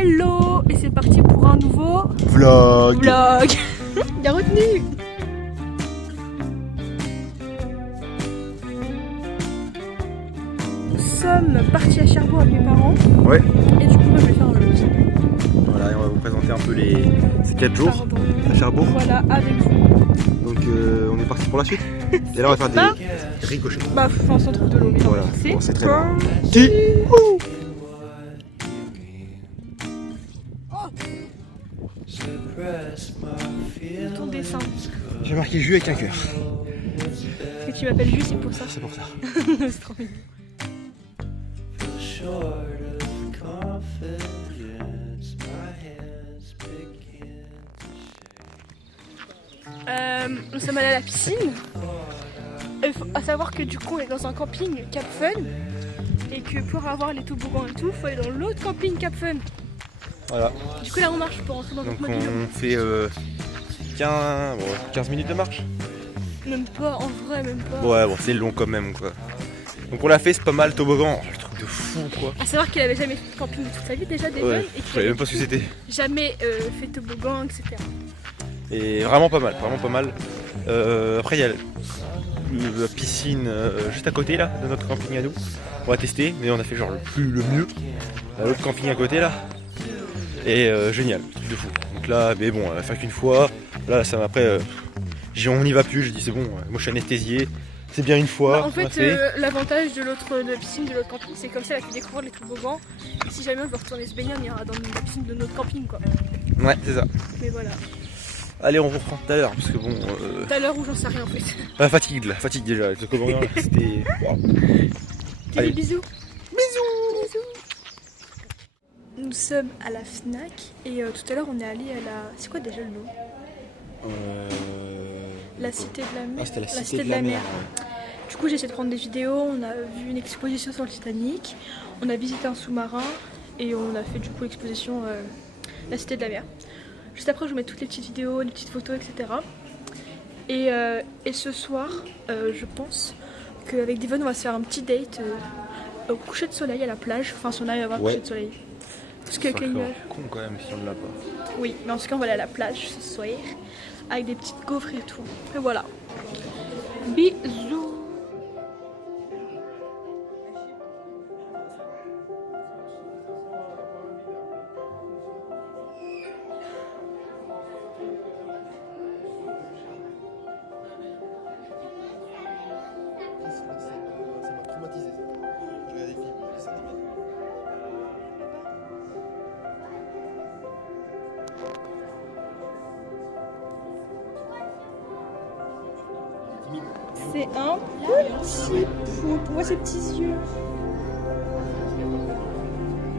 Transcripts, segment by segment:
Hello. Et c'est parti pour un nouveau vlog. Bien retenu. Nous sommes partis à Cherbourg avec mes parents. Ouais. Et du coup je vais faire un vlog. Voilà, et on va vous présenter un peu ces 4 jours à Cherbourg. Voilà, avec vous. Donc on est parti pour la suite. Et là on va faire des ricochets. Bah on s'en trouve de l'eau, mais voilà, c'est très bien. Qui ton dessin. J'ai marqué jus avec un cœur. Parce que tu m'appelles Jus, c'est pour ça. C'est pour ça. C'est trop mignon. Nous sommes allés à la piscine. Il faut à savoir que du coup on est dans un camping Cap Fun et que pour avoir les toboggans et tout, il faut aller dans l'autre camping Cap Fun. Voilà. Du coup là on marche pour rentrer dans Donc notre module. on fait 15 minutes de marche. Même pas, en vrai même pas. Ouais bon c'est long quand même quoi. Donc on l'a fait, c'est pas mal, toboggan, le truc de fou quoi. À savoir qu'il avait jamais fait de camping de toute sa vie déjà des Ouais, jeunes et je qu'il savais avait même pas ce que c'était. jamais fait toboggan, etc. Et vraiment pas mal, après il y a la piscine juste à côté là, de notre camping à nous. On va tester, mais on a fait genre le mieux. L'autre camping à côté là. Et génial, truc de fou. Donc là, mais bon, on va faire qu'une fois. Là, ça après, on n'y va plus, je dis c'est bon, moi je suis anesthésié. C'est bien une fois. Bah, en fait, l'avantage de la piscine de l'autre camping, c'est comme ça, elle a fait découvrir les toboggans. Et si jamais on veut retourner se baigner, on ira dans la piscine de notre camping, quoi. Ouais, c'est ça. Mais voilà. Allez, on reprend tout à l'heure, parce que bon... Tout à l'heure où j'en sais rien, en fait. La fatigue déjà, le toboggan, c'était... Wow. Allez, bisous. Bisous. Nous sommes à la Fnac et tout à l'heure on est allé à la... C'est quoi déjà le nom La Cité de la Mer. Ah, c'était la Cité de la Mer. Ouais. Du coup j'ai essayé de prendre des vidéos, on a vu une exposition sur le Titanic, on a visité un sous-marin et on a fait du coup l'exposition la Cité de la Mer. Juste après je vous mets toutes les petites vidéos, les petites photos, etc. Et ce soir, je pense qu'avec Devon on va se faire un petit date au coucher de soleil à la plage, enfin si on arrive à voir le coucher de soleil. Parce qu'avec les nuages. Con quand même si on l'a pas. Oui, mais en tout cas on va aller à la plage ce soir avec des petites gaufres et tout. Et voilà. Bisous. C'est un petit poulpe. On voit ses petits yeux.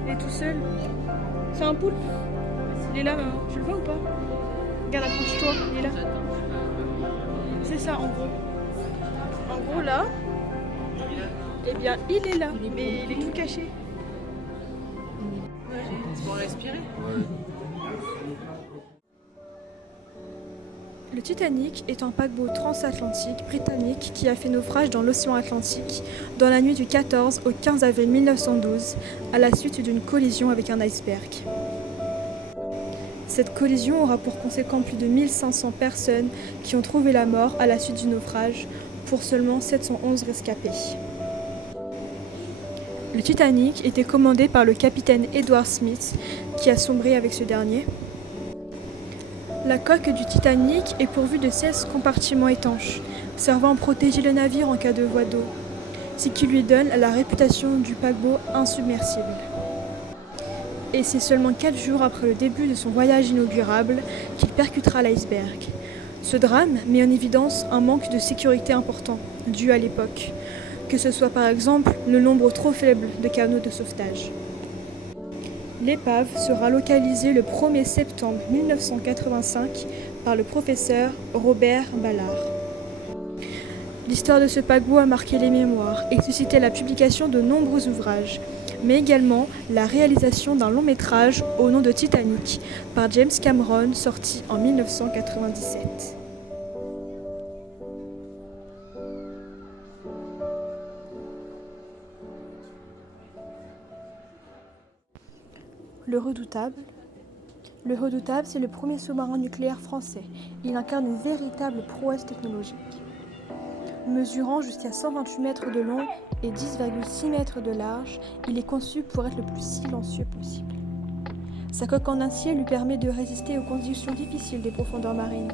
Il est tout seul. C'est un poulpe. Il est là, maman. Tu le vois ou pas? Regarde, approche-toi. Il est là. C'est ça, en gros. En gros, là, eh bien, il est là. Mais il est tout caché. C'est pour respirer. Le Titanic est un paquebot transatlantique britannique qui a fait naufrage dans l'océan Atlantique dans la nuit du 14 au 15 avril 1912 à la suite d'une collision avec un iceberg. Cette collision aura pour conséquent plus de 1500 personnes qui ont trouvé la mort à la suite du naufrage pour seulement 711 rescapés. Le Titanic était commandé par le capitaine Edward Smith qui a sombré avec ce dernier. La coque du Titanic est pourvue de 16 compartiments étanches, servant à protéger le navire en cas de voie d'eau, ce qui lui donne la réputation du paquebot insubmersible. Et c'est seulement 4 jours après le début de son voyage inaugurable qu'il percutera l'iceberg. Ce drame met en évidence un manque de sécurité important, dû à l'époque, que ce soit par exemple le nombre trop faible de canots de sauvetage. L'épave sera localisée le 1er septembre 1985 par le professeur Robert Ballard. L'histoire de ce paquebot a marqué les mémoires et suscité la publication de nombreux ouvrages, mais également la réalisation d'un long métrage au nom de Titanic par James Cameron sorti en 1997. Le Redoutable. Le Redoutable, c'est le premier sous-marin nucléaire français. Il incarne une véritable prouesse technologique. Mesurant jusqu'à 128 mètres de long et 10,6 mètres de large, il est conçu pour être le plus silencieux possible. Sa coque en acier lui permet de résister aux conditions difficiles des profondeurs marines.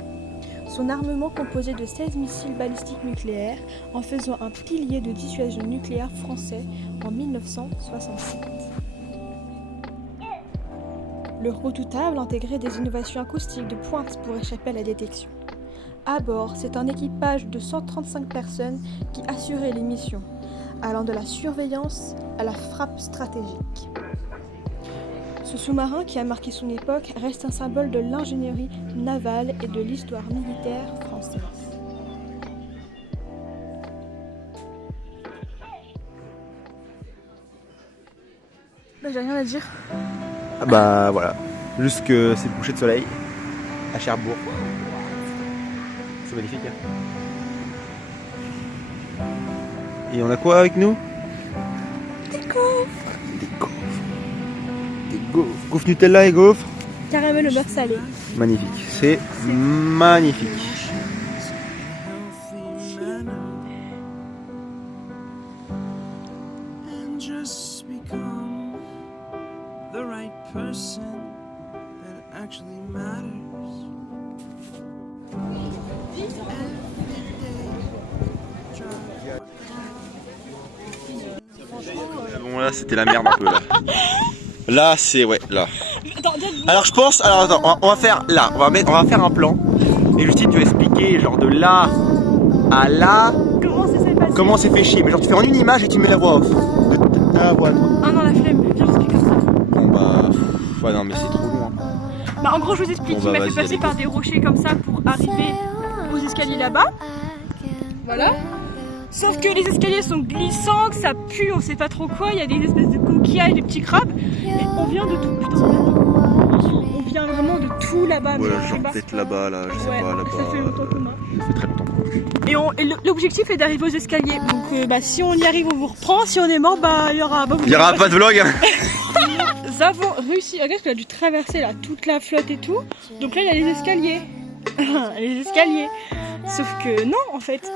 Son armement composé de 16 missiles balistiques nucléaires en faisant un pilier de dissuasion nucléaire français en 1967. Le Redoutable intégrait des innovations acoustiques de pointe pour échapper à la détection. À bord, c'est un équipage de 135 personnes qui assurait les missions, allant de la surveillance à la frappe stratégique. Ce sous-marin, qui a marqué son époque, reste un symbole de l'ingénierie navale et de l'histoire militaire française. J'ai rien à dire. Ah bah voilà, juste que c'est le coucher de soleil à Cherbourg. C'est magnifique. Hein. Et on a quoi avec nous? Des gaufres. Des gaufres. Des gaufres. Gaufres Nutella et gaufres. Caramel au beurre salé. Magnifique, c'est magnifique. Bon là c'était la merde un peu là. Là c'est ouais là. Alors je pense, alors attends, on va faire là, on va faire un plan. Et Justine tu vas expliquer genre de là à là. Comment c'est fait chier. Mais genre tu fais en une image et tu mets la voix off. De ta voix toi. Ah non la flemme, viens j'explique comme ça. Bon bah ouais non mais c'est trop loin. Bah en gros je vous explique, bon, il m'a fait passer par des rochers comme ça pour arriver aux escaliers là-bas. Voilà. Sauf que les escaliers sont glissants, que ça pue, on sait pas trop quoi, il y a des espèces de coquillages, des petits crabes, et on vient de tout. Putain, on vient vraiment de tout là-bas. Ouais, genre peut-être là-bas, là, je sais pas, là-bas. Ça fait longtemps qu'on a. Ça fait très longtemps. Et l'objectif est d'arriver aux escaliers. Donc bah, si on y arrive, on vous reprend. Si on est mort, bah il y aura. Bah, il y aura pas de vlog. Nous avons réussi. Regarde qu'on a dû traverser là toute la flotte et tout. Donc là il y a les escaliers. Les escaliers. Sauf que non en fait.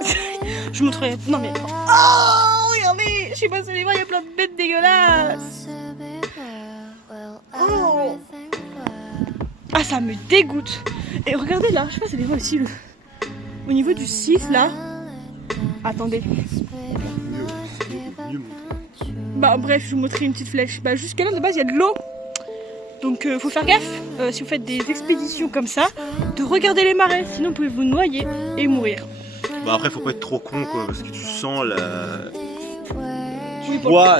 Je vous montrerai. Non mais. Oh regardez, je sais pas si les voir, il y a plein de bêtes dégueulasses. Oh. Ah ça me dégoûte. Et regardez là, je sais pas si les voit aussi au niveau du 6 là. Attendez. Bah bref, je vous montrerai une petite flèche. Bah jusque là de base il y a de l'eau. Donc faut faire gaffe si vous faites des expéditions comme ça, de regarder les marais, sinon vous pouvez vous noyer et mourir. Bah après faut pas être trop con quoi, parce que tu sens la...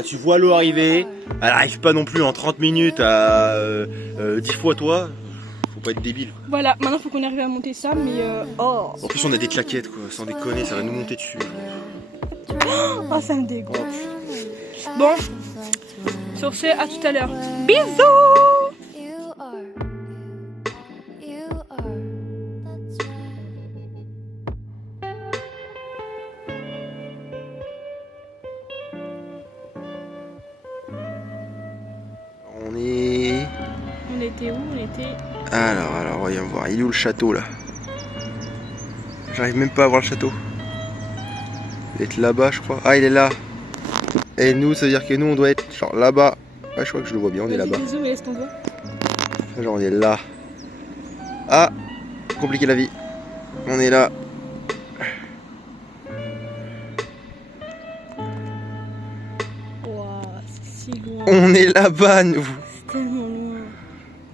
Tu vois l'eau arriver, elle arrive pas non plus en 30 minutes à 10 fois toi, faut pas être débile. Voilà, maintenant faut qu'on arrive à monter ça, mais oh. En plus on a des claquettes quoi, sans déconner, ça va nous monter dessus. Oh ça me dégoûte. Bon, sur ce, à tout à l'heure. Bisous. On était où? On était... Alors, voyons voir, il est où le château là? J'arrive même pas à voir le château. Il doit être là-bas je crois. Ah il est là. Et nous ça veut dire que nous on doit être genre là-bas. Ouais je crois que je le vois bien, on est là-bas. Genre on est là. Ah, compliqué la vie. On est là. Wow, c'est si loin. On est là-bas nous. C'est tellement loin.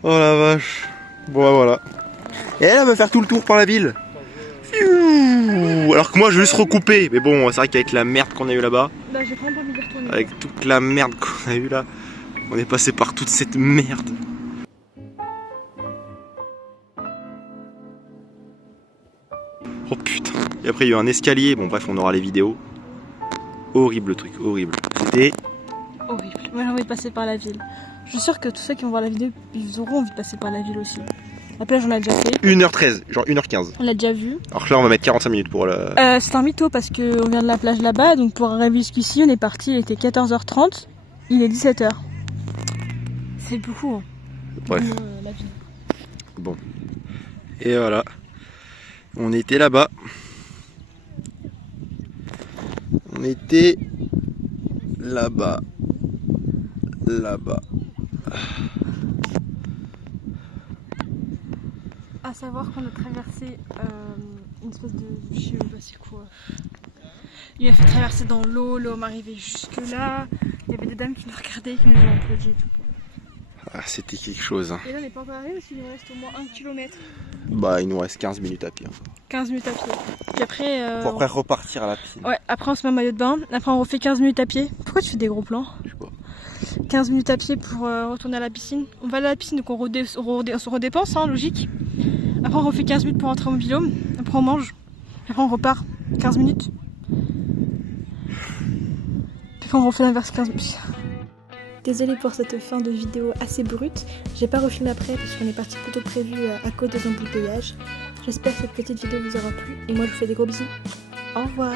Oh la vache. Bon bah voilà. Et elle va faire tout le tour par la ville. Alors que moi je vais juste recouper. Mais bon c'est vrai qu'avec la merde qu'on a eu là-bas. Bah j'ai vraiment pas envie de retourner. Avec toute la merde qu'on a eu là. On est passé par toute cette merde. Oh putain. Et après il y a eu un escalier. Bon bref on aura les vidéos. Horrible le truc, horrible. C'était horrible. Moi j'ai envie de passer par la ville. Je suis sûre que tous ceux qui vont voir la vidéo, ils auront envie de passer par la ville aussi. La plage on l'a déjà fait. 1h13, genre 1h15. On l'a déjà vu. Alors que là on va mettre 45 minutes pour la... c'est un mytho parce qu'on vient de la plage là-bas. Donc pour arriver jusqu'ici on est parti, il était 14h30. Il est 17h. C'est beaucoup. Hein. Bref. La ville. Bon. Et voilà. On était là-bas. On était là-bas. Là-bas. À savoir qu'on a traversé une espèce de... Je sais pas c'est quoi. Il a fait traverser dans l'eau, l'homme arrivait jusque là. Il y avait des dames qui nous regardaient, qui nous ont applaudi et tout. Ah, c'était quelque chose. Hein. Et là on n'est pas encore arrivé parce qu'il nous reste au moins 1 km. Bah, il nous reste 15 minutes à pied. 15 minutes à pied. Puis après... Pour après repartir à la piscine. Ouais, après on se met en maillot de bain. Après on refait 15 minutes à pied. Pourquoi tu fais des gros plans? Je sais pas. 15 minutes à pied pour retourner à la piscine. On va à la piscine donc on se redépense, hein, logique. Après on refait 15 minutes pour rentrer au mobil-home. Après on mange. Après on repart 15 minutes. Puis on refait l'inverse 15 minutes. Désolée pour cette fin de vidéo assez brute. J'ai pas refilmé après parce qu'on est parti plutôt que prévu à cause des embouteillages. J'espère que cette petite vidéo vous aura plu. Et moi je vous fais des gros bisous. Au revoir.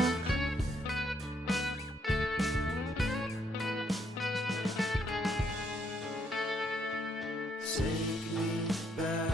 Take me back.